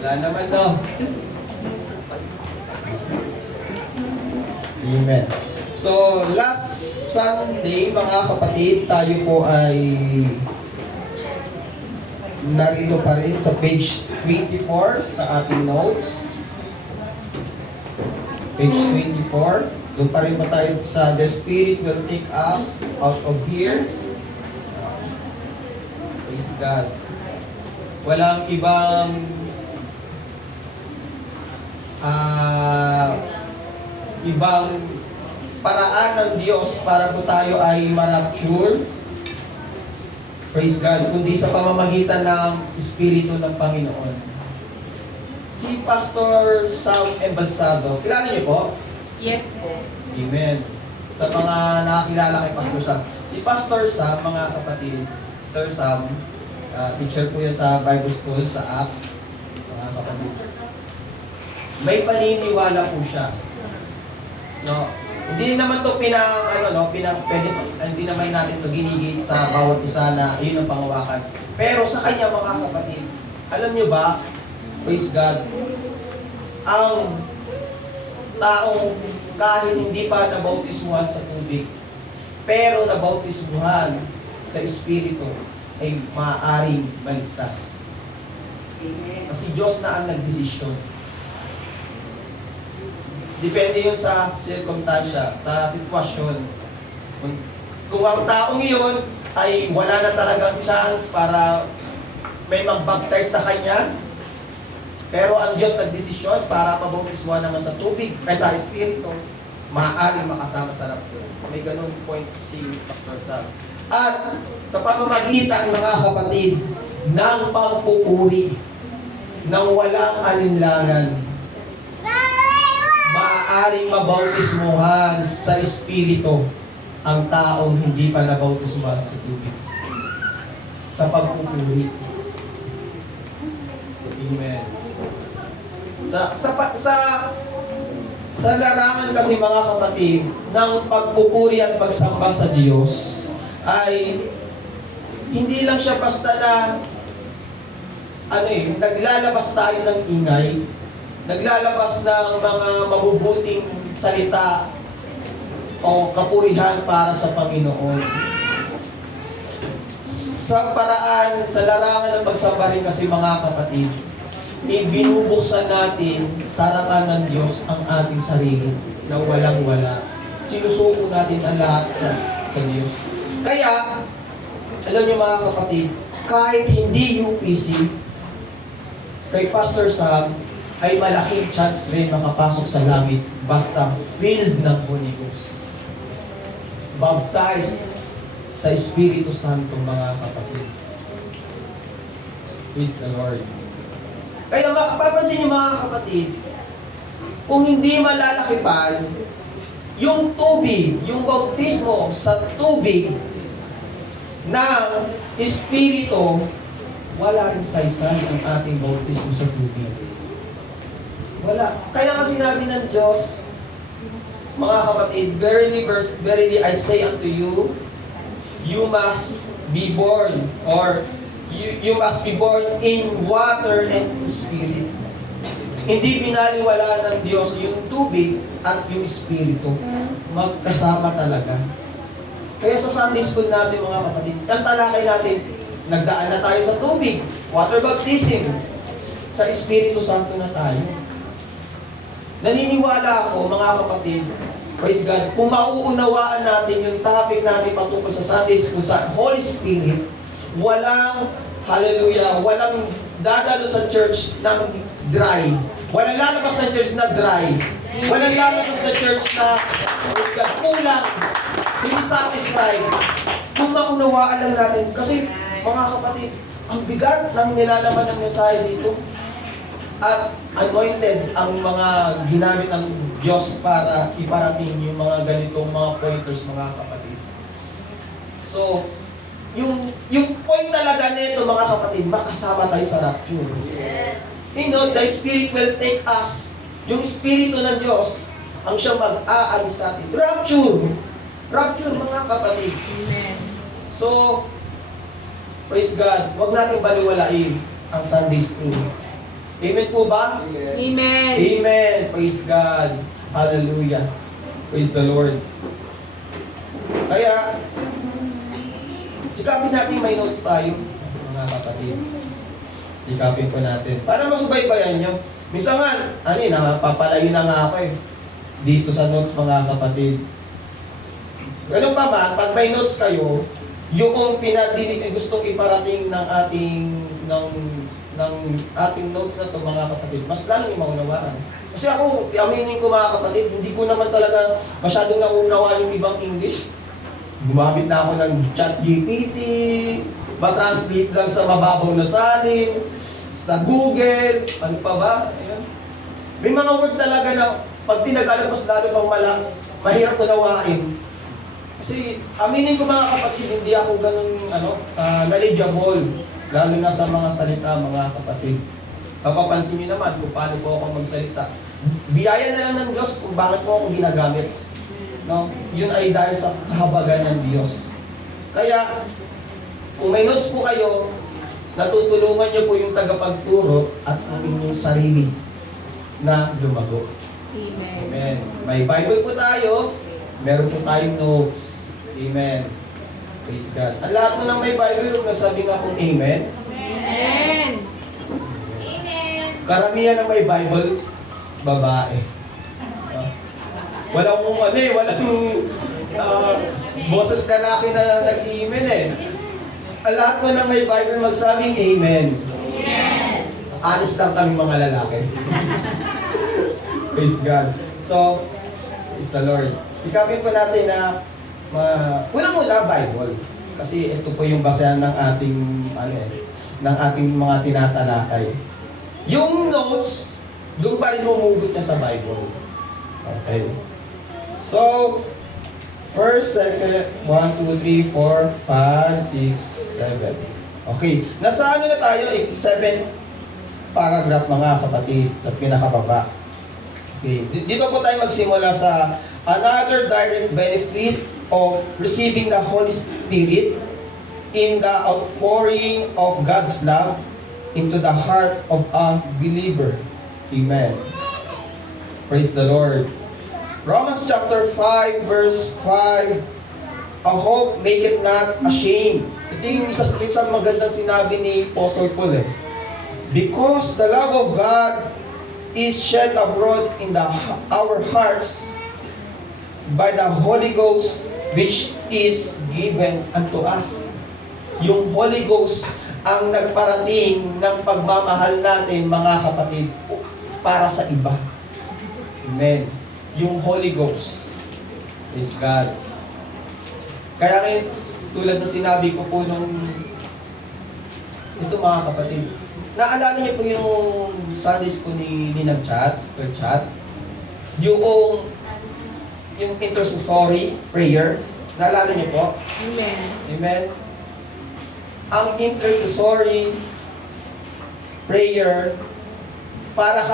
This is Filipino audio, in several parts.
Wala naman, no? Amen. So, last Sunday, mga kapatid, tayo po ay narito pa rin sa page 24 sa ating notes. Page 24. Doon pa rin pa tayo sa The Spirit will take us out of here. Praise God. Walang ibang ibang paraan ng Diyos para po tayo ay ma-rapture. Praise God. Kundi sa pamamagitan ng Espiritu ng Panginoon. Si Pastor Sam Embalsado, kilala niyo po? Yes po. Amen. Sa mga nakakilala kay Pastor Sam. Si Pastor Sam, mga kapatid, Sir Sam, teacher po yan sa Bible School, sa Acts, mga kapatid. May paniniwala po siya. No? Hindi naman to pwede, hindi naman natin to ginigit sa bawat isa na yun ang pangawakan. Pero sa kanya, mga kapatid, alam nyo ba, praise God, ang taong kahit hindi pa nabautismuhan sa tubig, pero nabautismuhan sa Espiritu, ay maaaring maligtas. Kasi Diyos na ang nagdesisyon. Depende yun sa circumstansya, sa sitwasyon. Kung ang taong iyon ay wala na talagang chance para may mag-baptize sa kanya, pero ang Diyos nagdesisyon para mabautismuhan naman sa tubig, ay sa Espiritu, maaaring makasama sa rapture. May ganun point si Pastor Sam. At sa pamamagitan, mga kapatid, ng pagpupuri, ng walang alinlangan, maaaring mabautismuhan sa Espiritu ang taong hindi pa nabautismuhan sa tubig. Sa pagpupuri. Amen. Sa larangan kasi, mga kapatid, ng pagpupuri at pagsamba sa Diyos ay hindi lang siya basta na naglalabas tayo ng ingay, naglalabas ng mga mabubuting salita o kapurihan para sa Panginoon. Sa paraan, sa larangan ng pagsamba rin kasi, mga kapatid, ibinubuksan natin sa harapan ng Diyos ang ating sarili na walang-wala. Sinusuko natin ang lahat sa Diyos. Kaya, alam niyo, mga kapatid, kahit hindi UPC, kay Pastor Sam, ay malaking chance rin makapasok sa langit basta filled ng Holy Ghost. Baptized sa Espiritu Santo, mga kapatid. Praise the Lord. Kaya makapapansin niyo, mga kapatid, kung hindi malalakipan, yung tubig, yung bautismo sa tubig ng Espiritu, wala rin saysay ang ating bautismo sa tubig. Wala. Kaya nga sinabi ng Diyos, mga kapatid, verily I say unto you, you must be born, or you must be born in water and Spirit. Hindi binaliwala ng Diyos yung tubig at yung Espiritu. Magkasama talaga. Kaya sa Sunday School natin, mga kapatid, ang talakay natin, nagdaan na tayo sa tubig, water baptism. Sa Espiritu Santo na tayo. Naniniwala ako, mga kapatid, praise God, kung mauunawaan natin yung topic natin patungkol sa Sunday School, sa Holy Spirit, walang, hallelujah, walang dadalo sa church ng dry. Walang lalabas ng church na dry. Walang lalabas na church na, praise God, kulang, hindi satisfied. Kung maunawaan lang natin, kasi mga kapatid, ang bigat ng nilalaman ng mensahe dito. At anointed ang mga ginamit ng Diyos para iparating yung mga ganitong mga pointers, mga kapatid. So, yung point talaga nito, mga kapatid, makasama tayo sa rapture. You know, the Spirit will take us. Yung Espiritu ng Diyos, ang siyang mag-aalis sa atin. Rapture! Rapture, mga kapatid. Amen. So, praise God, huwag natin baliwalain ang Sunday School. Amen po ba? Amen. Amen. Praise God. Hallelujah. Praise the Lord. Kaya, sikapin natin may notes tayo, mga kapatid. Sikapin po natin. Para masubaybayan nyo. Minsan nga, napapalayo na nga ako dito sa notes, mga kapatid. Ganun pa man, pag may notes kayo, yung pinadinig ay gustong iparating ng ating notes na to, mga kapatid, mas lalong yung maunawaan. Kasi ako, aminin ko, mga kapatid, hindi ko naman talaga masyadong naunawaan yung ibang English. Gumamit na ako ng ChatGPT, ma-translate lang sa mababaw na salin, sa Google, ano pa ba? Ayan. May mga word talaga na pag tinagalog mas lalo pang mahirap unawain. Kasi aminin ko, mga kapatid, hindi ako ganun knowledgeable, lalo na sa mga salita, mga kapatid. Papapansin niyo naman kung paano po ako magsalita. Biyaya na lang ng Diyos kung bakit po ako ginagamit. No? Yun ay dahil sa kahabagan ng Diyos. Kaya, kung may notes po kayo, natutulungan niyo po yung tagapagturo at ang inyong sarili na lumago. Amen. Amen. May Bible po tayo, meron po tayong notes. Amen. Praise God. Ang lahat mo ng may Bible, yung nasabi nga pong Amen. Amen. Karamihan ng may Bible, babae. Walang boses lalaki na nag-amen Ang lahat mo ng may Bible magsabing Amen. Amen. Honest lang kami mga lalaki. Praise God. So, praise the Lord. Sikapin po natin na unang-una Bible. Kasi ito po yung basehan ng ating ng ating mga tinatalakay. Yung notes, doon pa rin humugot niya sa Bible. Okay. So, first, second, 1, 2, 3, 4, 5, 6, 7. Okay. Nasa na tayo? 7 paragraph, mga kapatid, sa pinakababa. Okay. Dito po tayo magsimula sa another direct benefit of receiving the Holy Spirit in the outpouring of God's love into the heart of a believer. Amen. Praise the Lord. Romans chapter 5 verse 5. A hope maketh not ashamed. Ito yung isa magandang sinabi ni Apostle Paul Because the love of God is shed abroad in our hearts by the Holy Ghost which is given unto us. Yung Holy Ghost ang nagparating ng pagmamahal natin, mga kapatid, para sa iba. Amen. Yung Holy Ghost. Praise God. Kaya ngayon, tulad na sinabi ko po ito, mga kapatid, naalala niyo po yung Sunday school ni Nag-chat, Sister Chat? Yung intercessory prayer, naalala niyo po? Amen. Amen. Ang intercessory prayer, para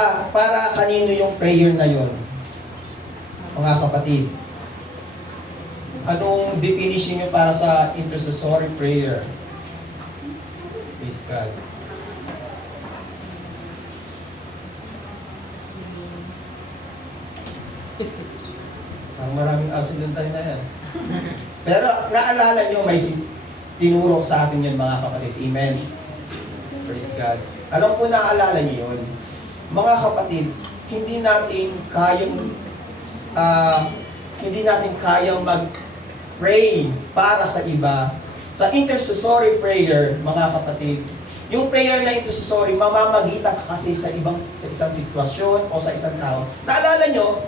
kanino yung prayer na yon, mga kapatid? Anong definition niyo para sa intercessory prayer? Praise God. Ang maraming absent doon tayo na yan. Pero naalala niyo, may tinuro sa atin yan, mga kapatid. Amen. Praise God. Alam po, naaalala niyo yun. Mga kapatid, hindi natin kayang mag-pray para sa iba. Sa intercessory prayer, mga kapatid, yung prayer na intercessory, mamamagitan ka kasi sa isang sitwasyon o sa isang tao. Naalala nyo,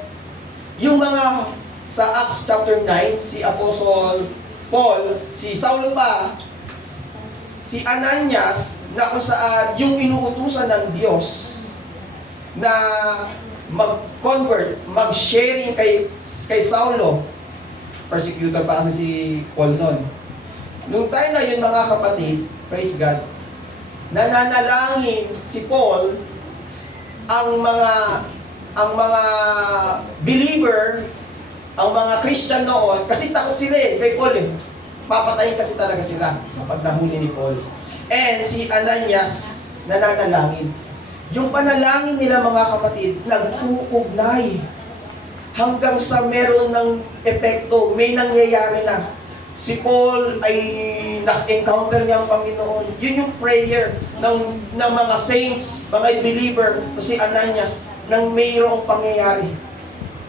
yung mga sa Acts chapter 9, si Apostle Paul, si Saulo pa, si Ananias, na kung saan yung inuutusan ng Diyos na mag-convert, mag-sharing kay Saulo, persecutor pa kasi si Paul noon. Nung time na yun, mga kapatid, praise God, nananalangin si Paul, ang mga believer, ang mga Christian noon, kasi takot sila kay Paul Papatayin kasi talaga sila kapag nahuli ni Paul. And si Ananias nananalangin. Yung panalangin nila mga kapatid, nag-uugnay. Hanggang sa meron ng epekto, may nangyayari na. Si Paul ay na-encounter niya ang Panginoon. Yun yung prayer ng mga saints, mga believer, o si Ananias, nang mayroong pangyayari.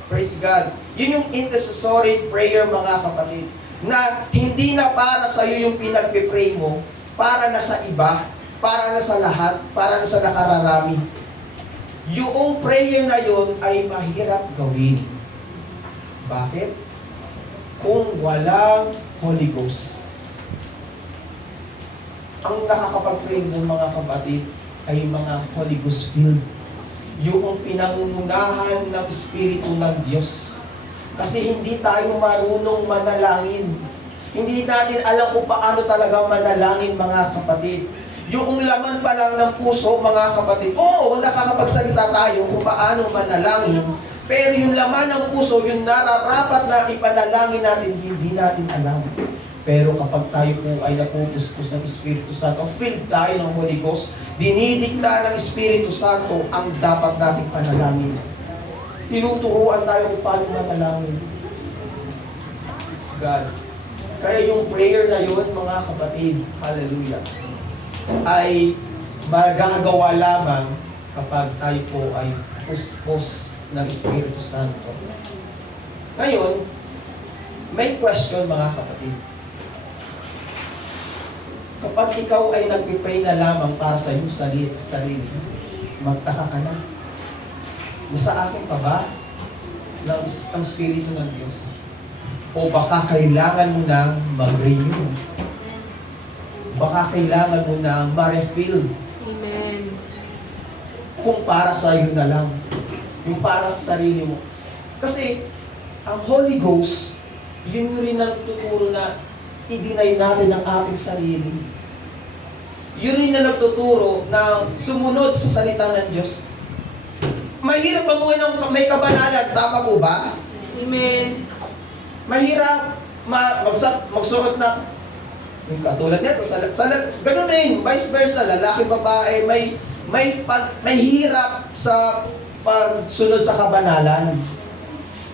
Praise God. Yun yung intercessory prayer mga kapatid. Na hindi na para sa iyo yung pinagpipray mo, para na sa iba, para na sa lahat, para na sa nakararami. Yung prayer na yun ay mahirap gawin. Bakit? Kung walang Holy Ghost. Ang nakakapag-pray ng mga kapatid ay mga Holy Ghost filled. Yung pinangungunahan ng Espiritu ng Diyos. Kasi hindi tayo marunong manalangin. Hindi natin alam kung paano talaga manalangin mga kapatid. Yung laman pa lang ng puso mga kapatid, oo, nakakapagsalita tayo kung paano manalangin. Pero yung laman ng puso, yung nararapat na ipanalangin natin, hindi natin alam. Pero kapag tayo po ay napupuspos ng Espiritu Santo, filled tayo ng Holy Ghost, dinidikta ng Espiritu Santo ang dapat nating panalangin. Tinuturuan tayo kung paano manalangin. Praise God. Kaya yung prayer na yun, mga kapatid, hallelujah, ay magagawa lamang kapag tayo po ay puspos ng Espiritu Santo. Ngayon, may question mga kapatid. Kapag ikaw ay nagpipray na lamang para sa iyong sarili, magtaka ka na. Nasa akin pa ba ang Espiritu ng Diyos? O baka kailangan mo nang mag-renew? Baka kailangan mo nang ma-refill? Amen. Kung para sa iyo na lang. Yung para sa sarili mo. Kasi, ang Holy Ghost, yun rin ang nagtuturo na i-deny natin ang ating sarili. Yun rin na nagtuturo na sumunod sa salita ng Diyos. Mahirap mamuhay ng may kabanalan, tama po ba? Amen. Mahirap magsuot na yung katulad nito, ganun rin, vice versa, lalaki, babae, may hirap sa pagsunod sa kabanalan.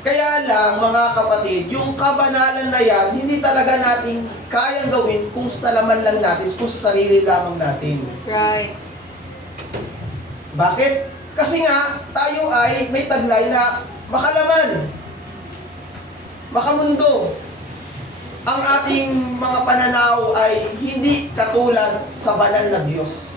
Kaya lang, mga kapatid, yung kabanalan na yan, hindi talaga natin kayang gawin kung sa laman lang natin, kung sa sarili lamang natin. Right. Bakit? Kasi nga, tayo ay may taglay na makalaman, makamundo. Ang ating mga pananaw ay hindi katulad sa banal na Diyos.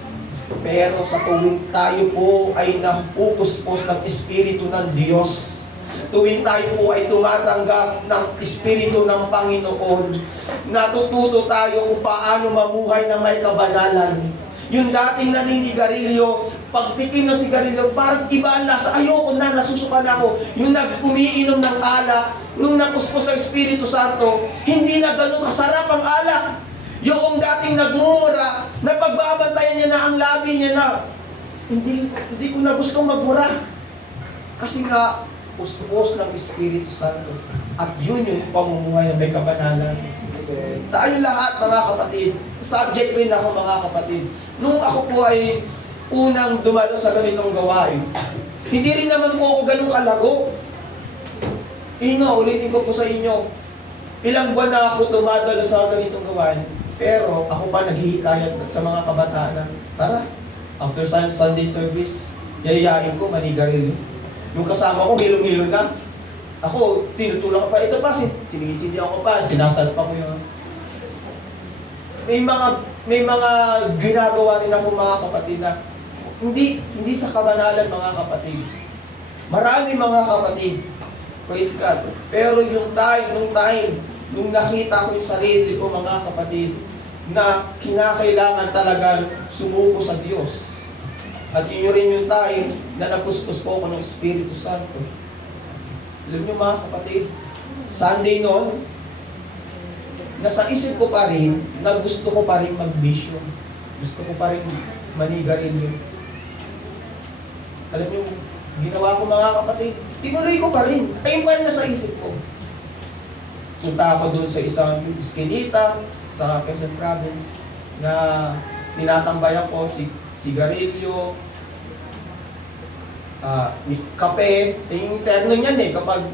Pero sa tuwing tayo po ay napupuspos ng Espiritu ng Diyos, tuwing tayo po ay tumatanggap ng Espiritu ng Panginoon, natututo tayo kung paano mamuhay na may kabanalan. Yung dating naninigarilyo, pagtikim ng sigarilyo, parang iba ang lasa. Ayoko na, nasusukan ako. Yung umiinom ng alak, nung napuspos ng Espiritu Santo, hindi na ganun kasarap ang alak. Yung dating nagmumura, napagbabantayan niya na ang labi niya na, hindi ko na gustong magmura. Kasi nga, puspos ng Espiritu Santo. At yun yung pamumuhay na may kabanalan. Tayo lahat, mga kapatid, subject rin ako, mga kapatid. Nung ako po ay unang dumalo sa ganitong gawain, hindi rin naman po ako ganun kalago. Ulitin ko po sa inyo, ilang buwan na ako dumadalo sa ganitong gawain, pero ako pa naghihikayat sa mga kabataan na, tara, after Sunday service, yayayain ko, manigarilyo. Yung kasama ko, hilong-hilo na. Ako, tinutulak ko pa. Ito pa, sinisindi ako pa, sinasalpa ko yun. May mga ginagawa rin ako mga kapatid na hindi sa kabanalan mga kapatid. Marami mga kapatid. Praise God. Pero yung nung nakita ko yung sarili ko mga kapatid, na kinakailangan talagang sumuko sa Diyos. At yun rin yung time na napuspos po ako ng Espiritu Santo. Alam niyo mga kapatid, Sunday noon, nasa isip ko pa rin na gusto ko pa rin mag-mission. Gusto ko pa rin manigarilyo. Alam niyo, ginawa ko mga kapatid, tinuloy ko pa rin. Ayun pa rin nasa isip ko. Punta ako doon sa isang iskinita sa Quezon Province na tinatambayan ko sigarilyo, kape, yung terno niyan eh, kapag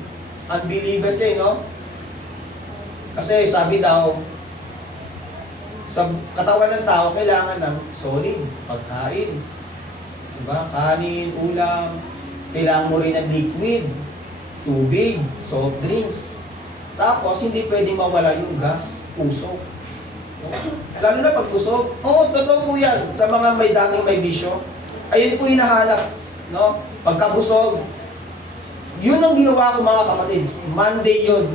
unbeliever kayo, no? Kasi sabi daw, sa katawan ng tao, kailangan ng solid, pagkain. Diba? Kanin, ulam, kailangan mo rin ng liquid, tubig, soft drinks. Tapos, hindi pwede mawala yung gas, usok. Lalo na pag usok. Oo, totoo po yan. Sa mga may dating may bisyo, ayun po hinahanap. No? Pagkabusog. Yun ang ginawa ko mga kapatid. Monday yun.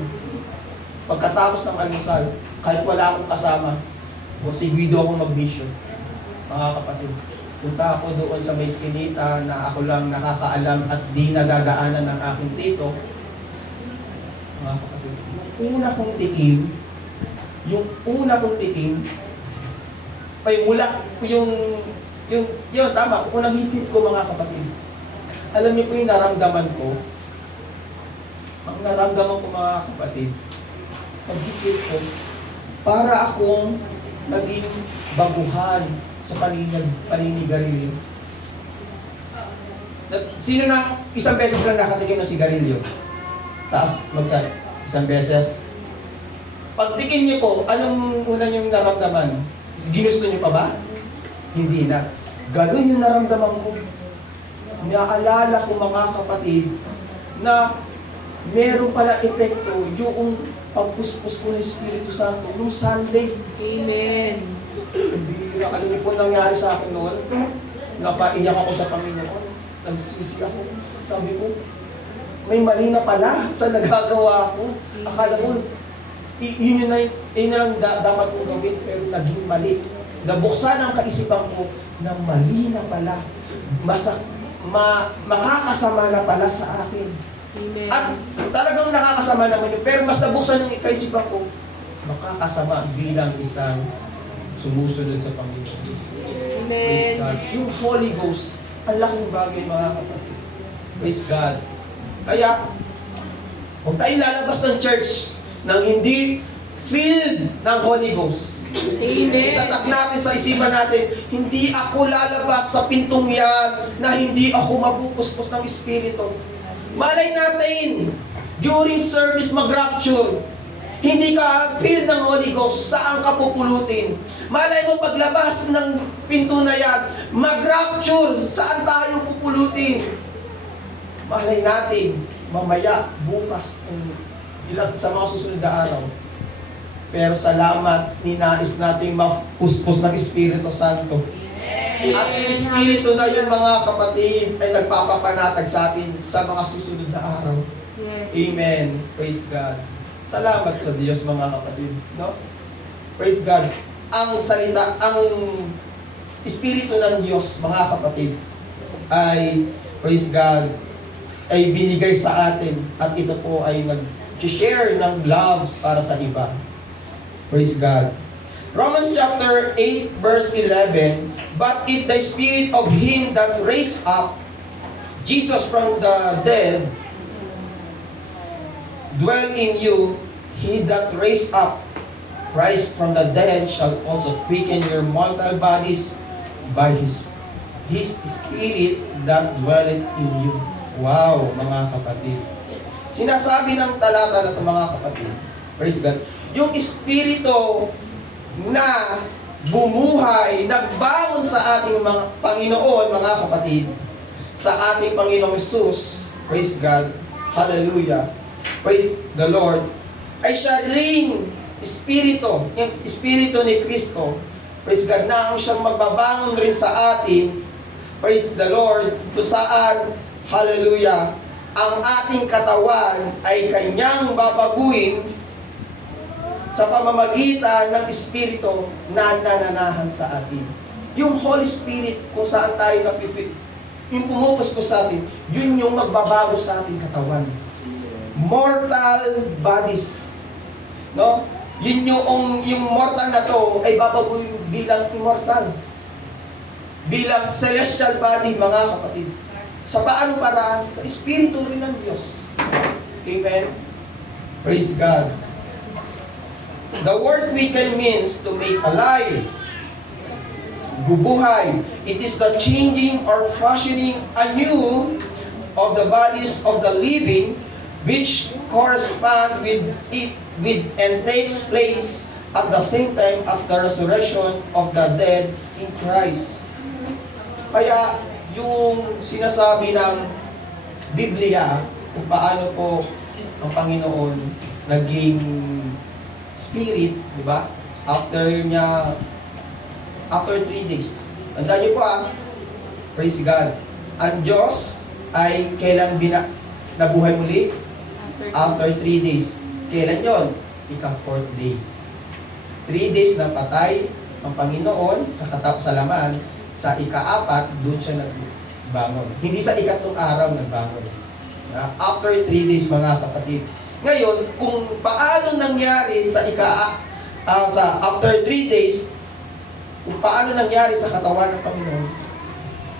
Pagkatapos ng almusal, kahit wala akong kasama, o sigwido akong magbisyo. Mga kapatid, punta ako doon sa may skinita na ako lang nakakaalam at di nagagaanan ng aking tito. Mga kapatid, yung una kong tikim, ay mula yung tama, unang hipit ko mga kapatid. Alam niyo po yung naramdaman ko? Ang naramdaman ko mga kapatid, paghipit ko, para akong naging baguhan sa paninigarilyo. Sino na isang beses lang nakatikim ng sigarilyo? Taas, magsabi, isang beses. Pagtikim niyo po, anong una niyong naramdaman? Ginusto niyo pa ba? Hindi na. Ganun yung naramdaman ko. Naalala ko mga kapatid na meron pala epekto yung pagpuspos ko ng Espiritu Santo nung Sunday. Amen. Alam niyo po nangyari sa akin noon? Napaiyak ako sa Panginoon. Nagsisi ako. Sabi ko, may mali na pala sa nagagawa ko. Akala ko, yun na lang dapat kong gawin, pero naging mali. Nabuksan ang kaisipan ko na mali na pala. Makakasama na pala sa akin. Amen. At talagang nakakasama naman yun. Pero mas nabuksan yung kaisipan ko, makakasama bilang isang sumusunod sa Panginoon. Praise Amen. God. Yung Holy Ghost, ang laking bagay mga kapatid. Praise God. Kaya, huwag tayong lalabas ng church nang hindi filled ng Holy Ghost. Amen. Itatak natin sa isipan natin, hindi ako lalabas sa pintong yan na hindi ako mapupuspos ng Espiritu. Malay natin, during service mag-rapture, hindi ka filled ng Holy Ghost, saan ka pupulutin? Malay mo paglabas ng pinto na yan, mag-rapture, saan tayo pupulutin? Malay natin, mamaya, bukas, ilang sa mga susunod na araw. Pero salamat, ninais natin mapuspos ng Espiritu Santo. At yung Espiritu na yun mga kapatid ay nagpapapanatag sa atin sa mga susunod na araw. Yes. Amen. Praise God. Salamat sa Diyos mga kapatid. No? Praise God. Ang salita, ang Espiritu ng Diyos mga kapatid ay, praise God, ay binigay sa atin at ito po ay nag-share ng love para sa iba. Praise God. Romans chapter 8 verse 11, but if the Spirit of Him that raised up Jesus from the dead dwell in you, He that raised up Christ from the dead shall also quicken your mortal bodies by His Spirit that dwelleth in you. Wow, mga kapatid. Sinasabi ng talata na ito mga kapatid, praise God, yung Espiritu na bumuhay, nagbangon sa ating mga Panginoon, mga kapatid, sa ating Panginoong Jesus, praise God, hallelujah, praise the Lord, ay siya ring Espiritu, yung Espiritu ni Kristo, praise God, na ang siyang magbabangon rin sa atin, praise the Lord, kung saan, hallelujah, ang ating katawan ay kanyang babaguhin sa pamamagitan ng Espiritu na nananahan sa atin. Yung Holy Spirit, kung saan tayo napipit, yung pumupuspos sa atin, yun yung magbabago sa ating katawan. Mortal bodies. No? Yun yung mortal na to ay babaguhin bilang immortal. Bilang celestial body, mga kapatid. Sa paano paraan? Sa Espiritu rin ng Diyos. Amen? Praise God. The word quicken means to make alive, bubuhay. It is the changing or fashioning anew of the bodies of the living, which correspond with it and takes place at the same time as the resurrection of the dead in Christ. Kaya yung sinasabi ng Biblia kung paano po ang Panginoon naging spirit, di ba? After 3 days. Tandaan niyo po praise God. Ang Diyos ay kailan nabuhay muli? After 3 days. Kailan yon? Ika-4th day. 3 days na patay ang Panginoon sa laman. Sa ika-4, doon siya nagbangon. Hindi sa ika-3 araw nagbangon. After 3 days, mga kapatid. Ngayon, kung paano nangyari sa after 3 days, kung paano nangyari sa katawan ng Panginoon,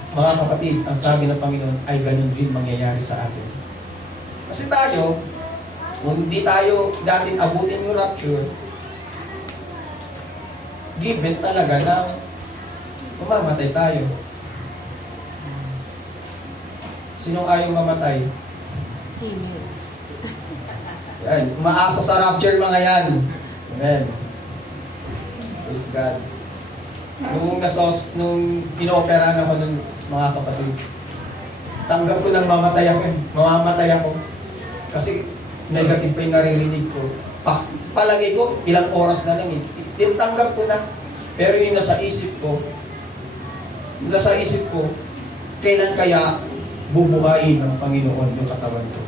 mga kapatid, ang sabi ng Panginoon ay ganun din mangyayari sa atin. Kasi tayo, kung hindi tayo dating abutin yung rapture, given talaga na mamamatay tayo. Sinong ayaw mamatay? Amen. Yan, umaasa sa rapture mga yan. Amen. Praise God. Nung inooperahan ako ng mga kapatid, tanggap ko nang mamamatay ako. Kasi negative pa yung naririnig ko. Palagay ko, ilang oras na lang tinanggap ko na. Pero yung nasa isip ko, kailan kaya bubuhayin ng Panginoon yung katawan ko?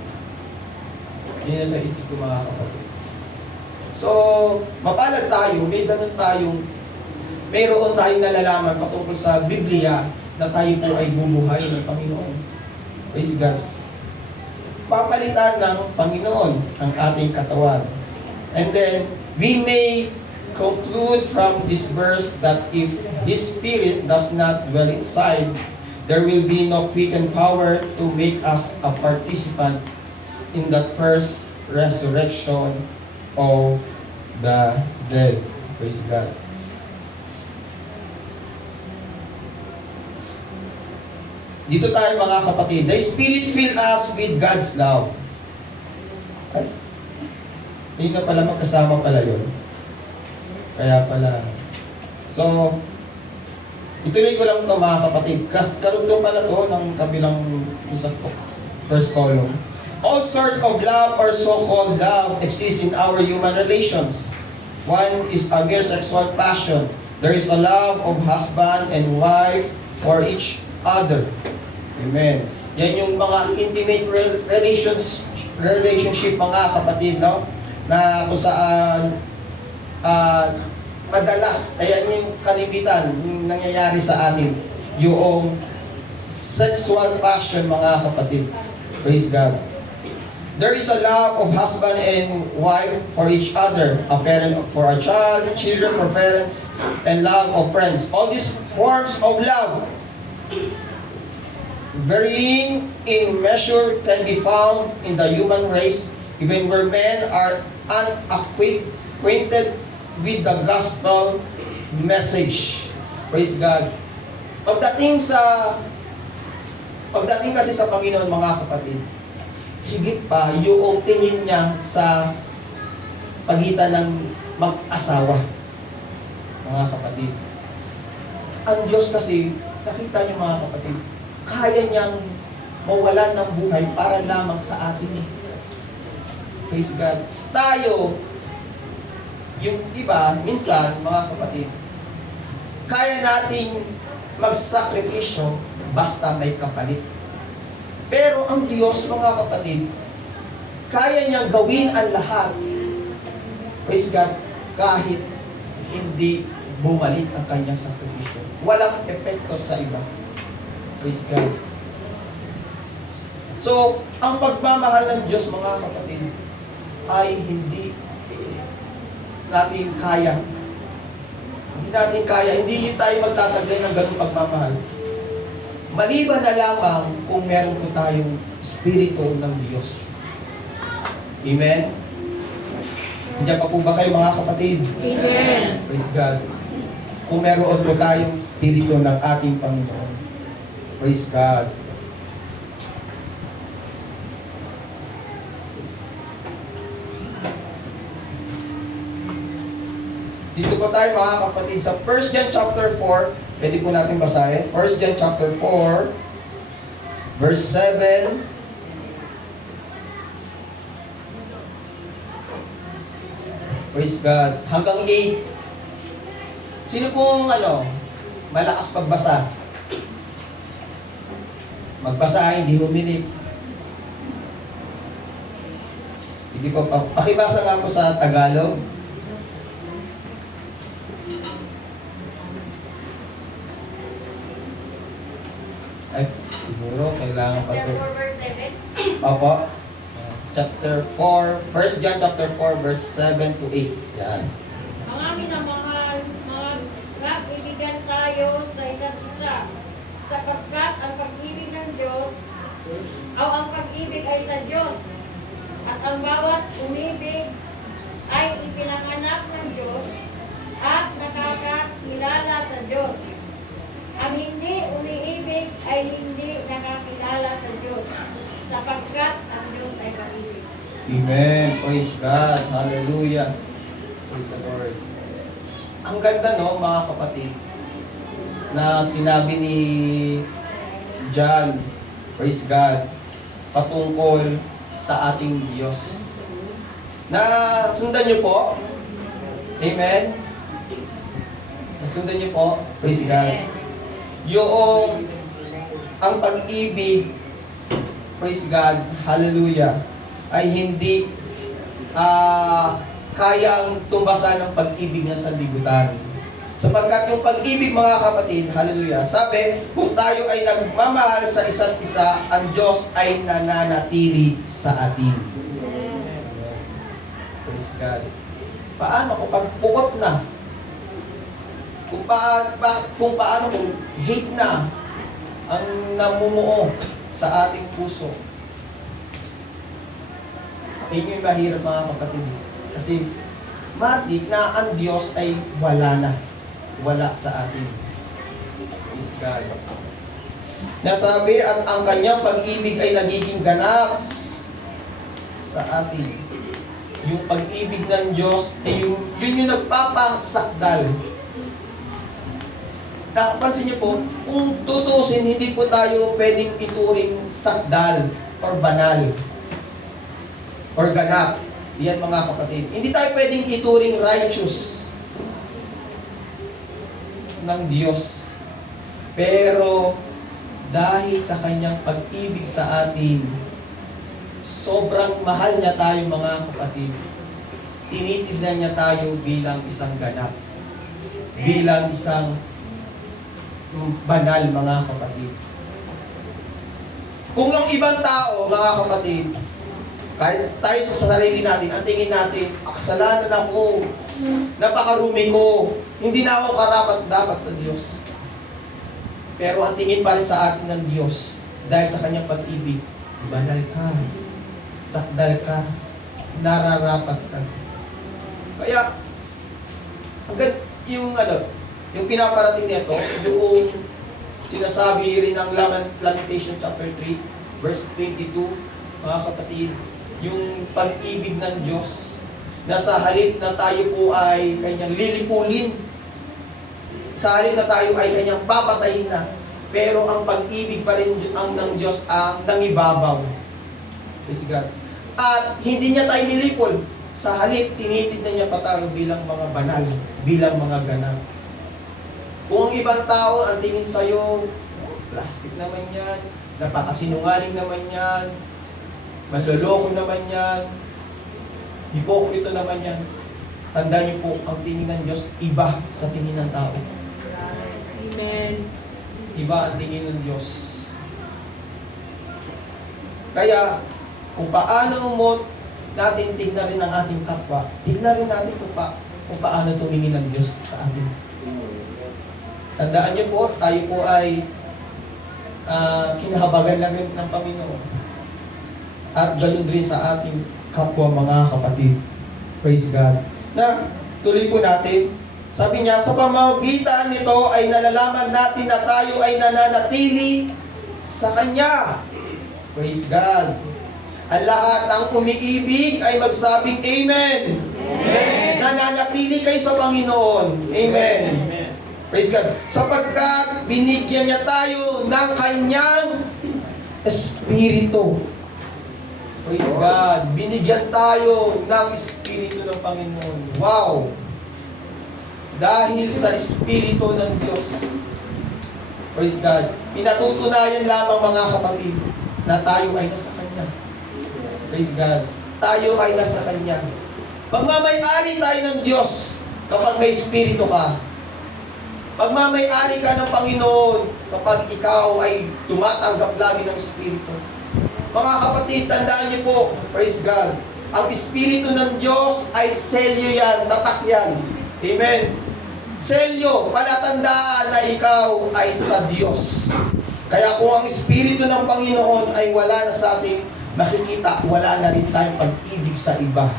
Yun nasa isip ko mga kapatid. So, mapalad tayo, mayroon tayong nalalaman patungkol sa Biblia na tayo po ay bubuhayin ng Panginoon. Praise God. Papalitan ng Panginoon ang ating katawan. And then, we may conclude from this verse that if His Spirit does not dwell inside, there will be no quickened power to make us a participant in the first resurrection of the dead. Praise God. Dito tayo mga kapatid. The Spirit fill us with God's love. Ay, hindi na pala magkasama pala yun. Kaya pala. So, ituloy ko lang ito mga kapatid. Karugtong pala ito ng kabilang isang first column. All sort of love or so-called love exists in our human relations. One is a mere sexual passion. There is a love of husband and wife for each other. Amen. Yan yung mga intimate relationship mga kapatid, no? Na kung saan madalas, ayan yung kalibitan, yung nangyayari sa atin. Yung sexual passion mga kapatid. Praise God. There is a love of husband and wife for each other, a parent for a child, children for parents, and love of friends. All these forms of love, varying in measure, can be found in the human race, even where men are unacquainted with the gospel message. Praise God. Pagdating kasi sa Panginoon mga kapatid, higit pa yung tingin niya sa pagitan ng mag-asawa, mga kapatid. Ang Diyos kasi, nakita niyo mga kapatid, kaya niyang mawalan ng buhay para lamang sa atin. Praise God. Tayo, yung iba, minsan, mga kapatid, kaya nating magsakripisyo basta may kapalit. Pero ang Diyos, mga kapatid, kaya niyang gawin ang lahat, praise God, kahit hindi bumalik ang kanyang sakripisyo. Walang epekto sa iba. Praise God. So, ang pagmamahal ng Diyos, mga kapatid, ay hindi natin kaya. Hindi tayo magtataglay ng ganung pagmamahal. Maliban na lamang kung meron po tayong Espiritu ng Diyos. Amen? Nandiyan pa po ba kayo mga kapatid? Amen. Praise God. Kung meron po tayong Espiritu ng ating Panginoon. Praise God. Dito po tayo mga kapatid sa 1 John chapter 4. Pwede po natin basahin. 1 John chapter 4, verse 7. Praise God. Hanggang 8. Sino pong malakas pagbasa? Magbasa, hindi huminip. Sige po, pakibasa nga po sa Tagalog. Ay, siguro kailangan pa ito. Opo. Chapter 4, 1 John chapter 4, verse 7 to 8. Yan. Ang amin na mahal, mag-ibigan tayo sa isa't isa, sapagkat ang pag-ibig ng Diyos, o ang pag-ibig ay sa Diyos, at ang bawat umibig ay ipinanganak ng Diyos at nakakakilala sa Diyos. Ang hindi umiibig ay hindi nakakilala sa Diyos, sapagkat ang Diyos ay pag-ibig. Amen. Praise God. Hallelujah. Praise the Lord. Ang ganda, no, mga kapatid, na sinabi ni John, praise God, patungkol sa ating Diyos. Na sundan niyo po? Amen? Nasundan niyo po? Praise God. Yung ang pag-ibig, praise God, hallelujah, ay hindi kayang tumbasan ng pag-ibig ng sanlibutan. Sapagkat yung pag-ibig, mga kapatid, hallelujah, sabi, kung tayo ay nagmamahal sa isa't isa, ang Diyos ay nananatili sa atin. Praise God. Paano kung pagpukot na? Kung paano kung hate na ang namumuo sa ating puso? Yun yung mahirap, mga kapatid. Kasi matik na ang Diyos ay wala na. Wala sa atin. Praise God. Nasabi, at ang kanyang pag-ibig ay nagiging ganap sa atin. Yung pag-ibig ng Diyos ay yun yung nagpapasakdal. Nakapansin niyo po, kung tutusin, hindi po tayo pwedeng ituring sakdal or banal or ganap. Yan, mga kapatid. Hindi tayo pwedeng ituring righteous ng Diyos. Pero dahil sa kanyang pag-ibig sa atin, sobrang mahal niya tayo, mga kapatid. Tinitignan niya tayo bilang isang ganap. Bilang isang banal, mga kapatid. Kung yung ibang tao, mga kapatid, kahit tayo sa sarili natin, ang tingin natin, kasalanan ako, napakarumi ko, hindi na ako karapat-dapat sa Diyos. Pero ang tingin pa rin sa atin ng Diyos, dahil sa kanyang pag-ibig, banal ka, sakdal ka, nararapat ka. Kaya, hanggang yung pinaparating nito, yung sinasabi rin ng Lamentation chapter 3, verse 22, mga kapatid, yung pag-ibig ng Diyos, na sa halip na tayo po ay kanyang lilipulin, sa halip na tayo ay kanyang papatayin na, pero ang pag-ibig pa rin ang ng Diyos ang nangibabaw. Praise God. At hindi niya tayo nilipol, sa halip tinitignan niya pa tayo bilang mga banal, bilang mga ganap. Kung ang ibang tao ang tingin sa'yo, plastic naman yan, napakasinungaling naman yan, manloloko naman yan, hipokrito naman yan, tandaan niyo po, ang tingin ng Diyos, iba sa tingin ng tao. Amen. Iba ang tingin ng Diyos. Kaya, kung paano mo natin tignan rin ang ating kapwa, tignan rin natin kung paano tumingin ng Diyos sa atin. Tandaan niyo po, tayo po ay kinahabagan lang rin ng Panginoon. At ganun rin sa ating kapwa, mga kapatid. Praise God. Na, tuloy po natin. Sabi niya, sa pamamagitan nito ay nalalaman natin na tayo ay nananatili sa Kanya. Praise God. Ang lahat ng umiibig ay magsabing Amen. Nananatili kayo sa Panginoon. Amen. Praise God. Sapagkat binigyan niya tayo ng kanyang Espiritu. Praise God. Binigyan tayo ng Espiritu ng Panginoon. Wow! Dahil sa Espiritu ng Diyos. Praise God. Pinatutunayan lamang mga kapatid na tayo ay nasa Kanya. Praise God. Tayo ay nasa Kanya. Pagmamay-ari tayo ng Diyos kapag may Espiritu ka. Pagmamay-ari ka ng Panginoon kapag ikaw ay tumatanggap lagi ng Espiritu. Mga kapatid, tandaan niyo po, praise God, ang Espiritu ng Diyos ay selyo yan, tatak yan. Amen. Selyo, palatandaan na ikaw ay sa Diyos. Kaya kung ang Espiritu ng Panginoon ay wala na sa ating makikita, wala na rin tayong pag-ibig sa iba.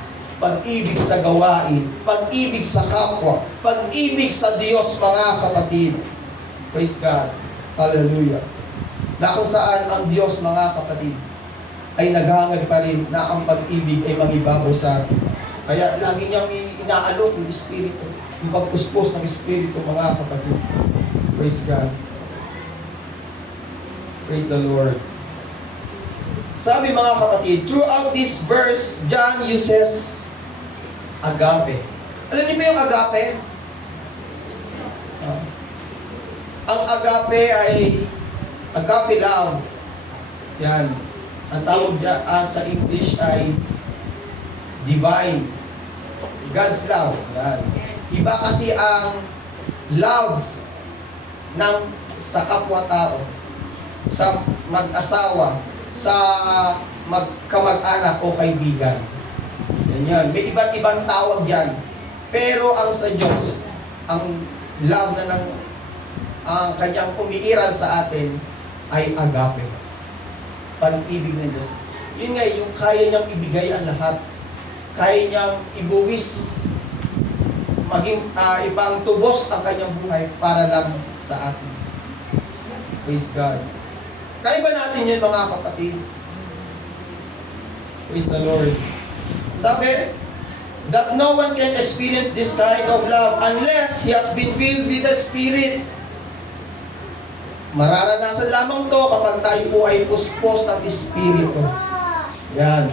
Pag-ibig sa gawain, pag-ibig sa kapwa, pag-ibig sa Diyos, mga kapatid. Praise God. Hallelujah. Na kung saan ang Diyos, mga kapatid, ay naghangad pa rin na ang pag-ibig ay mangibabaw sa atin. Kaya lagi niyang inaalok yung Espiritu, yung pagpuspos ng Espiritu, mga kapatid. Praise God. Praise the Lord. Sabi mga kapatid, throughout this verse, John uses agape. Alam niyo ba yung agape? Ang agape ay agape love. Yan. Ang tawag niya sa English ay divine. God's love. Yan. Iba kasi ang love ng sa kapwa-tao, sa mag-asawa, sa magkamag-anak o kaibigan. Yan. May iba't ibang tawag yan. Pero ang sa Diyos, ang love na ng ang kanyang umiiral sa atin ay agape. Pag-ibig ng Diyos. Yun nga, yung kaya niyang ibigay ang lahat. Kaya niyang ibuwis, maging ibang tubos ang kanyang buhay para lang sa atin. Praise God. Kaya ba natin yun, mga kapatid? Praise the Lord. Sabi, that no one can experience this kind of love unless he has been filled with the Spirit. Mararanasan lamang to kapag tayo po ay puspos ng Espiritu. Yan.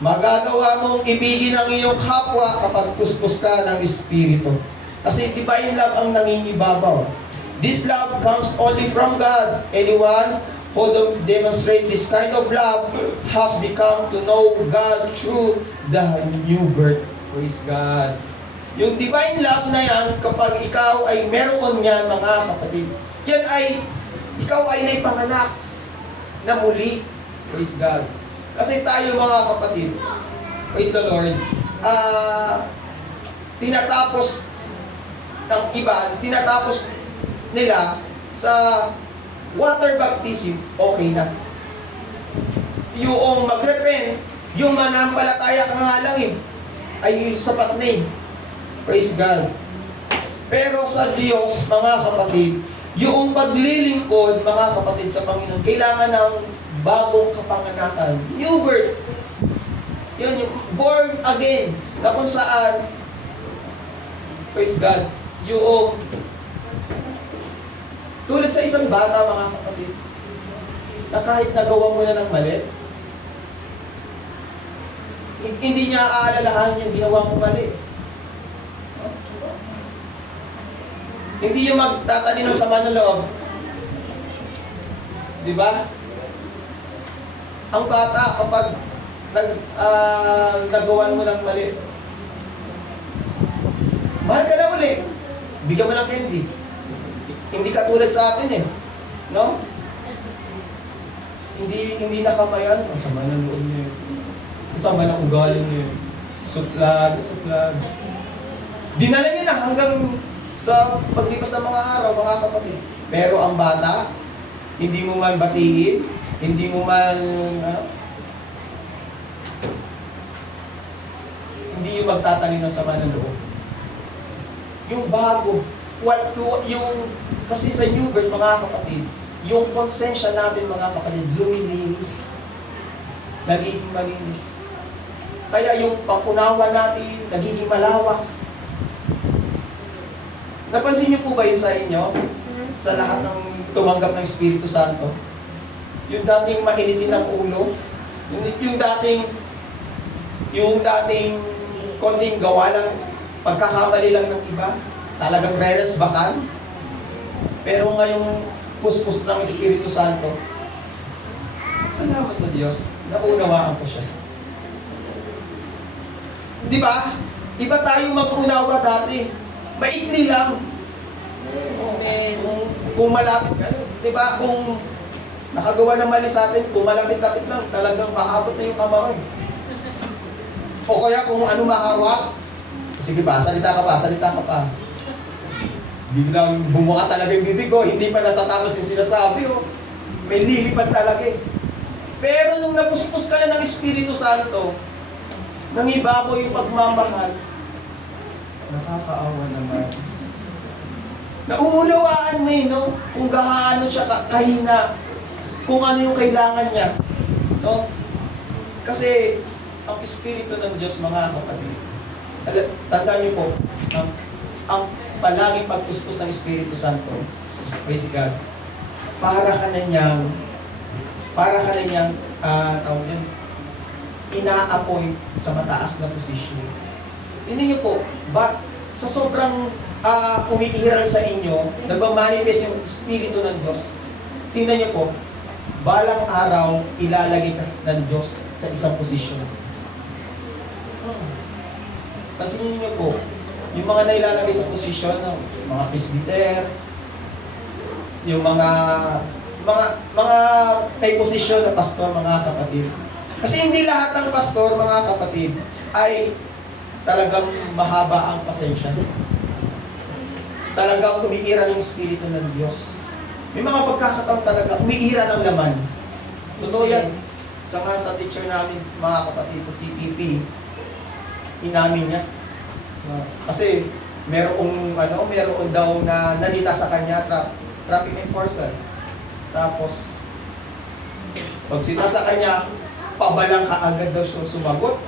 Magagawa mong ibigin ang iyong kapwa kapag puspos ka ng Espiritu. Kasi divine love ang nangingibabaw. This love comes only from God. Anyone who demonstrate this kind of love has become to know God through the new birth. Praise God. Yung divine love na yan, kapag ikaw ay meron yan, mga kapatid, yan ay, ikaw ay naipanganak na muli. Praise God. Kasi tayo, mga kapatid, praise the Lord, tinatapos ng iba, tinatapos nila sa water baptism, okay na. Yung mag-repent, yung mananampalataya ka nga lang ay sapat na Praise God. Pero sa Diyos, mga kapatid, yung paglilingkod, mga kapatid, sa Panginoon, kailangan ng bagong kapanganakan. New birth. Yun, yung born again. Na kung saan, praise God, yung tulad sa isang bata, mga kapatid, na kahit nagawa mo na ng mali, hindi niya aalalahanin yung ginawa mo mali. Hindi yung magtatanim ng sama ng loob. Di ba? Ang bata, kapag nagawa mo ng mali, mahal ka na muli. Bigyan mo ng candy. Hindi katulad sa atin no? Hindi nakamayan. Ang sama ng loob niya. Ang sama ng ugali niya. Suplag. Dinala niya na hanggang sa paglipas ng mga araw, mga kapatid. Pero ang bata, hindi mo man batiin, hindi mo man hindi yung magtatanim ng sama ng loob. Yung bago, kasi sa new birth, mga kapatid, yung konsensya natin, mga kapatid, lumilinis. Nagiging malinis. Kaya yung pag-unawa natin, nagiging malawak. Napansin niyo po ba yun sa inyo? Sa lahat ng tumanggap ng Espiritu Santo? Yung dating mainitin ng ulo, yung dating konting gawa lang, pagkakamali lang ng iba, talagang re-resbakan. Pero ngayong puspos ng Espiritu Santo, salamat sa Diyos, naunawaan ko siya. Di ba? Iba tayo mag-unawa dati. Maikli lang. Amen. Kung malapit, di ba? Kung nakagawa ng mali sa atin, kung malapit-lapit lang, talagang paabot na yung kamay. O kaya kung ano mahawak, sige pa, salita ka pa. Biglang bumuka talaga yung bibig ko, hindi pa natatapos yung sinasabi, oh. May lilipad talaga eh. Pero nung napuspos ka na ng Espiritu Santo, nangibabaw yung pagmamahal, nakakaawa naman. Nauunawaan mo no? Kung gaano siya kahina, kung ano yung kailangan niya. No? Kasi, ang Espiritu ng Diyos, mga kapatid, tandaan niyo po, ang palaging pagpuspos ng Espiritu Santo, praise God, para ka na niyang, tawag niyan, ina-appoint sa mataas na posisyon. Tingnan niyo po, sa sobrang umiiral sa inyo, nagmamanifest yung Espiritu ng Diyos, tingnan niyo po, balang araw, ilalagay ka ng Diyos sa isang posisyon. Pansinin niyo po, yung mga nailalagay sa posisyon, mga presbyter, yung mga may posisyon na pastor, mga kapatid. Kasi hindi lahat ng pastor, mga kapatid, ay talagang mahaba ang pasensya. Talagang umiira ng Espiritu ng Diyos. May mga pagkakataon talaga, umiira ng laman. Totoo yan. Sa teacher namin, mga kapatid, sa CPP, inamin niya. Kasi meron daw na nanita sa kanya, traffic enforcer. Tapos, pag sita sa kanya, pabalang kaagad daw siya sumagot.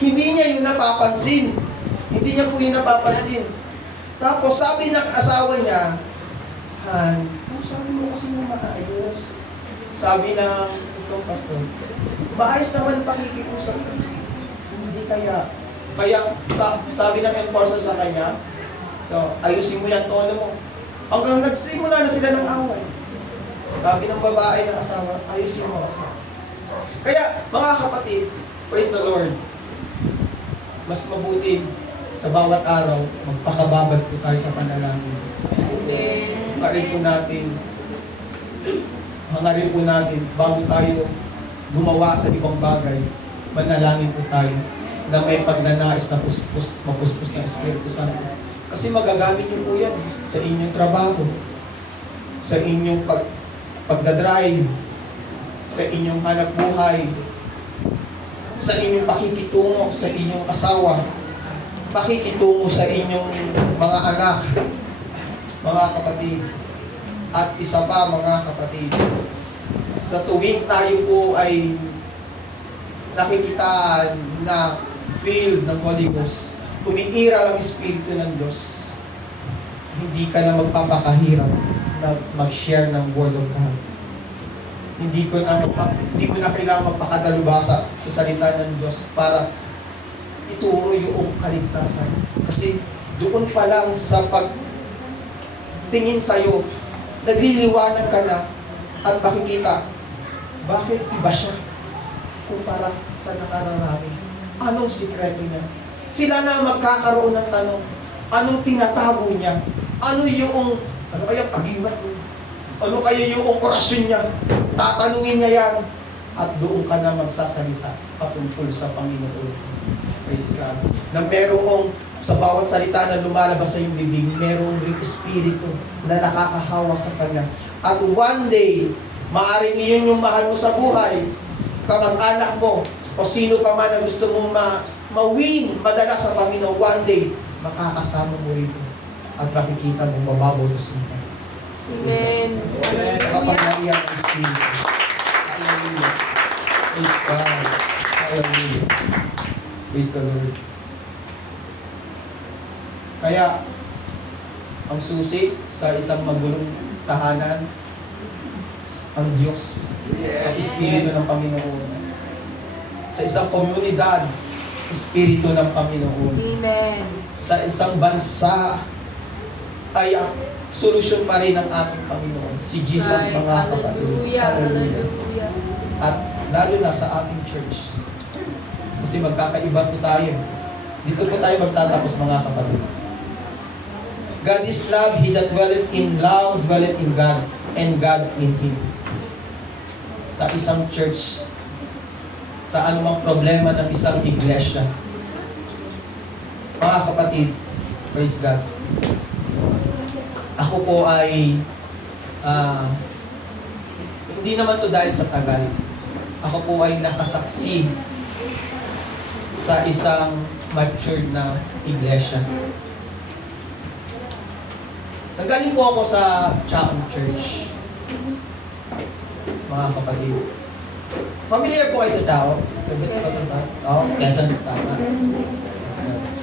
Hindi niya yun napapansin. Hindi niya po yun napapansin. Tapos sabi ng asawa niya, Han, sabi mo kasi mo maayos. Sabi ng itong pastor, maayos naman pakikiusap ko. Hindi kaya. Sabi ng enforcer sa kanya, so, ayusin mo yan, tono mo. Hanggang nagsimula na sila ng away. Sabi ng babae ng asawa, ayusin mo kasi. Kaya, mga kapatid, praise the Lord, mas mabuti sa bawat araw, magpakababad po tayo sa panalangin. Hangarin po natin, bago tayo gumawa sa ibang bagay, manalangin po tayo na may pagnanais na mapuspos ng Espiritu Santo. Kasi magagamit niyo po yan sa inyong trabaho, sa inyong pagdadrive, sa inyong hanap buhay, sa inyong pakikitungo sa inyong asawa, pakikitungo sa inyong mga anak, mga kapatid. At isa pa, mga kapatid, sa tuwing tayo po ay nakikita na filled ng Holy Ghost, umiiral ang Espiritu ng Diyos, hindi ka na magpapakahirap na mag-share ng Word of God. Hindi ko na kailangan magpakadalubasa sa salita ng Diyos para ituro yung kaligtasan. Kasi doon pa lang sa pagtingin sa'yo, nagliliwanag ka na at makikita, bakit iba siya kumpara sa nakararami? Anong sikreto niya? Sila na magkakaroon ng tanong, anong tinatago niya? Ano kaya pagimat mo? Ano kaya yung orasyon niya? Tatanungin niya yan. At doon ka na magsasalita patungkol sa Panginoon. Praise God. Na merong sa bawat salita na lumalabas sa iyong bibig, merong ring espiritu na nakakahawa sa Kanya. At one day, maaaring iyon yung mahal mo sa buhay, kamag-anak mo, o sino pa man na gusto mong ma-win, madala sa Panginoon, one day, makakasama mo rito. At makikita mong mababaw sa simpan. Amen. Kapag naiyak ang Espiritu. Hallelujah. Praise God. Hallelujah. Praise the Lord. Kaya, ang susi sa isang magulong tahanan, ang Diyos, ang Espiritu ng Panginoon. Sa isang komunidad, Espiritu ng Panginoon. Amen. Sa isang bansa, ay ang solusyon pa rin ng ating Panginoon. Si Jesus, mga kapatid. Hallelujah. Hallelujah. Hallelujah. At lalo na sa ating church. Kasi magkakaiba po tayo. Dito po tayo magtatapos, mga kapatid. God is love, he that dwelleth in love, dwelleth in God, and God in him. Sa isang church, sa anumang problema ng isang iglesia. Mga kapatid, praise God. Ako po ay, hindi naman to dahil sa tagal. Ako po ay nakasaksi sa isang matured na iglesia. Nagaling po ako sa Chaong Church. Mga kapatid. Familiar po kayo sa Chao? Oo, Quezon. Tama.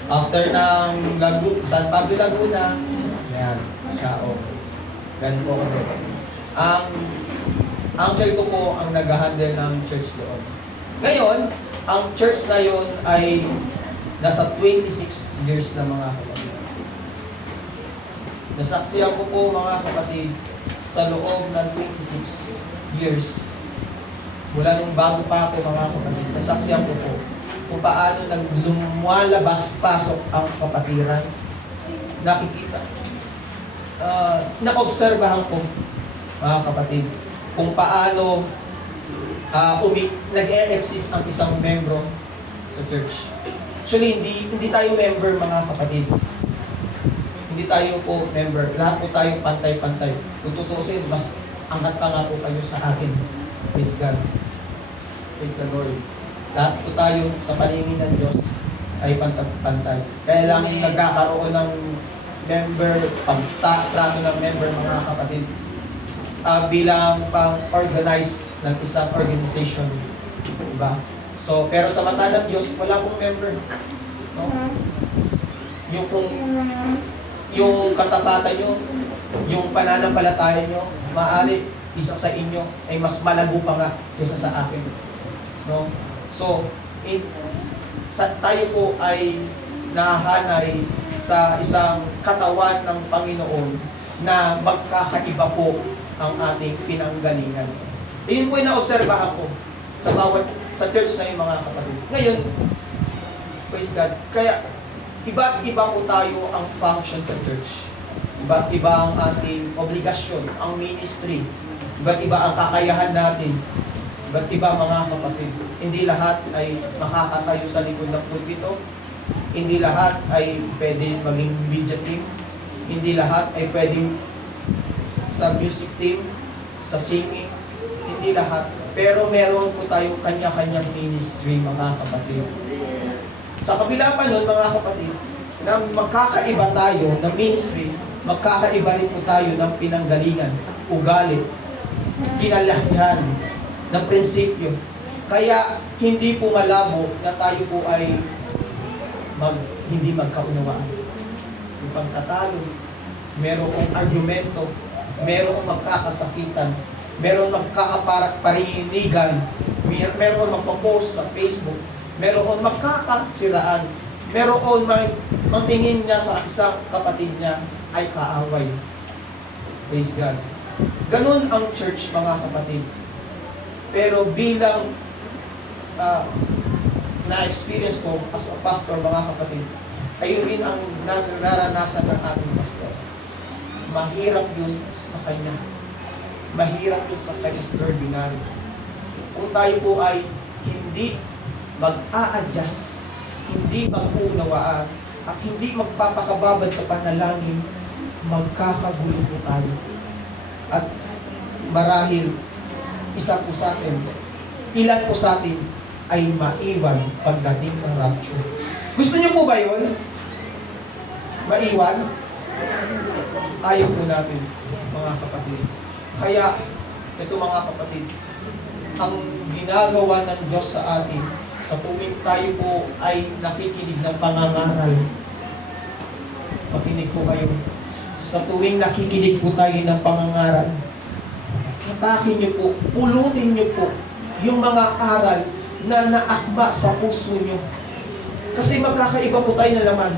After ng San Pablo, Laguna, yan, Chao. Galing po ako doon. Ang uncle ko po ang nag-handle ng church doon. Ngayon, ang church na yon ay nasa 26 years na, mga kapatid. Nasaksiyan ko po, mga kapatid, sa loob ng 26 years, mula nung bago pa ako, mga kapatid, nasaksiyan ko po kung paano nang lumalabas-pasok ang kapatiran. Nakikita. Naobserbahan ko, mga kapatid, kung paano nag-e-exist ang isang membro sa church. Actually, hindi tayo member, mga kapatid. Hindi tayo po member. Lahat po tayo pantay-pantay. Kung tutusin, mas angat pa nga po kayo sa akin. Praise God. Praise the Lord. Lahat po tayo sa paningin ng Diyos ay pantay-pantay. Kaya lang nagkakaroon ng member, trato ng member, mga kapatid, bilang pang-organize ng isang organization. Diba? So, pero sa mata ng Diyos, wala pong member. No? Yung katapatan nyo, yung pananampalataya nyo, maaari isa sa inyo ay mas malago pa nga kaysa sa akin. No? So, tayo po ay nahanay sa isang katawan ng Panginoon na magkakaiba po ang ating pinanggalingan. Iyon po yung naobserbahan ko sa church na yung, mga kapatid. Ngayon, praise God, kaya iba't iba po tayo ang function sa church. Iba't iba ang ating obligasyon, ang ministry. Iba't iba ang kakayahan natin. Iba't iba, mga kapatid. Hindi lahat ay makakatayo sa likod ng pulpito. Hindi lahat ay pwede maging media team. Hindi lahat ay pwedeng sa music team, sa singing. Hindi lahat. Pero meron po tayong kanya-kanyang ministry, mga kapatid. Sa kabila pa nun, mga kapatid, na magkakaiba tayo ng ministry, magkakaiba rin po tayo ng pinanggalingan, ugali, kinalakihan, ng prinsipyo. Kaya hindi po malabo na tayo po ay hindi magkaunawaan. Yung pagtatalo, merong argumento, merong magkakasakitan, merong magkakaparinigan, merong magpapost sa Facebook, meron magkakasiraan, meron mantingin niya sa isang kapatid niya ay kaaway. Praise God. Ganun ang church, mga kapatid. Pero bilang na-experience ko as a pastor, mga kapatid, ayun rin ang nararanasan ng ating pastor. Mahirap yun sa kanya. Mahirap yun sa kanya, extraordinary. Kung tayo po ay hindi mag-a-adjust, hindi mag-unawaan, at hindi magpapakababad sa panalangin, magkakagulo po tayo. At marahil, isa po sa atin, ilan po sa atin ay maiwan pagdating ng rapture. Gusto niyo po ba yun? Maiwan? Ayaw po natin, mga kapatid. Kaya, ito, mga kapatid, ang ginagawa ng Diyos sa atin, Sa tuwing tayo po ay nakikinig ng pangangaral, makinig po kayo. Sa tuwing nakikinig po tayo ng pangangaral, hatakin niyo po, pulutin niyo po yung mga aral na naakma sa puso niyo. Kasi magkakaiba po tayo na laman.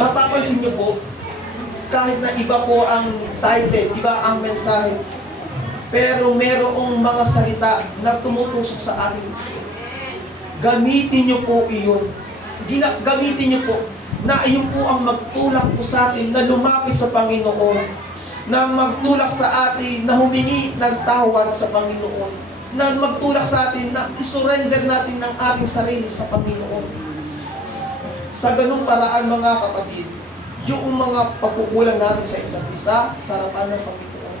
Mapapansin niyo po, kahit na iba po ang title, iba ang mensahe, pero merong mga salita na tumutusok sa ating puso. Gamitin niyo po iyon. Gamitin niyo po na iyon po ang magtulak po sa atin na lumapit sa Panginoon, na magtulak sa atin na humingi ng tawad sa Panginoon, na magtulak sa atin na isurrender natin ng ating sarili sa Panginoon. Sa ganung paraan, mga kapatid, yung mga pagkukulang natin sa isa't isa, sa harapan ng Panginoon,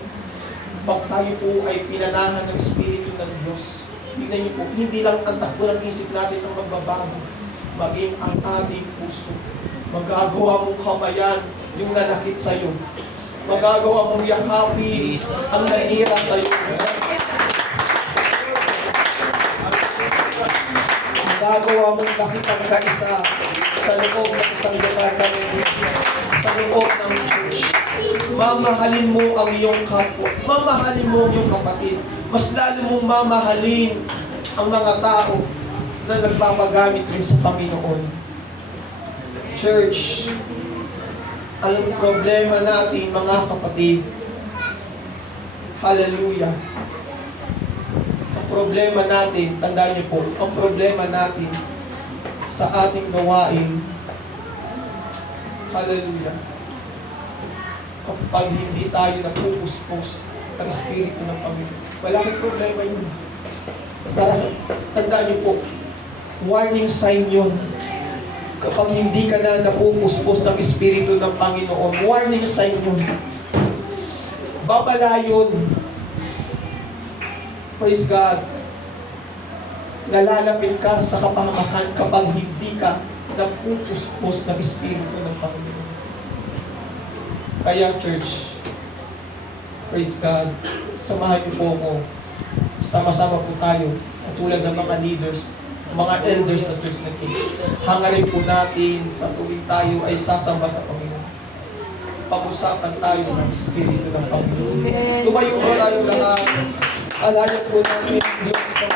pag tayo po ay pinanahan ng Espiritu ng Diyos, tignan niyo po, hindi lang ang takbo ng isip natin ang magbabago, maging ang ating puso. Magagawa mong kamayan yung nanakit sa'yo. Magagawa mong yakapin ang nanira sa'yo. Magagawa mong nakitang kaisa sa loob ng isang department, sa loob ng church. Mamahalin mo ang iyong kapwa. Mamahalin mo ang iyong kapatid. Mas lalo mong mamahalin ang mga tao na nagpapagamit rin sa Panginoon. Church, alam problema natin, mga kapatid. Hallelujah. Ang problema natin, tandaan niyo po, ang problema natin sa ating gawain, hallelujah, kapag hindi tayo napupuspos ng Espiritu ng Panginoon, wala kang problema yun. Tandaan niyo po, warning sign yun. Kapag hindi ka na napupuspos ng Espiritu ng Panginoon, warning sign yun. Babala yun. Praise God. Nalalapit ka sa kapahamakan kapag hindi ka napupuspos ng Espiritu ng Panginoon. Kaya church, praise God, samahan niyo po ako. Sama-sama po tayo, katulad ng mga leaders, mga elders sa church na ito. Hangarin po natin sa tuwing tayo ay sasamba sa Panginoon. Pag-usapan tayo ng Espiritu ng Panginoon. Tumayo po tayo lahat. Alayan po natin Diyos ng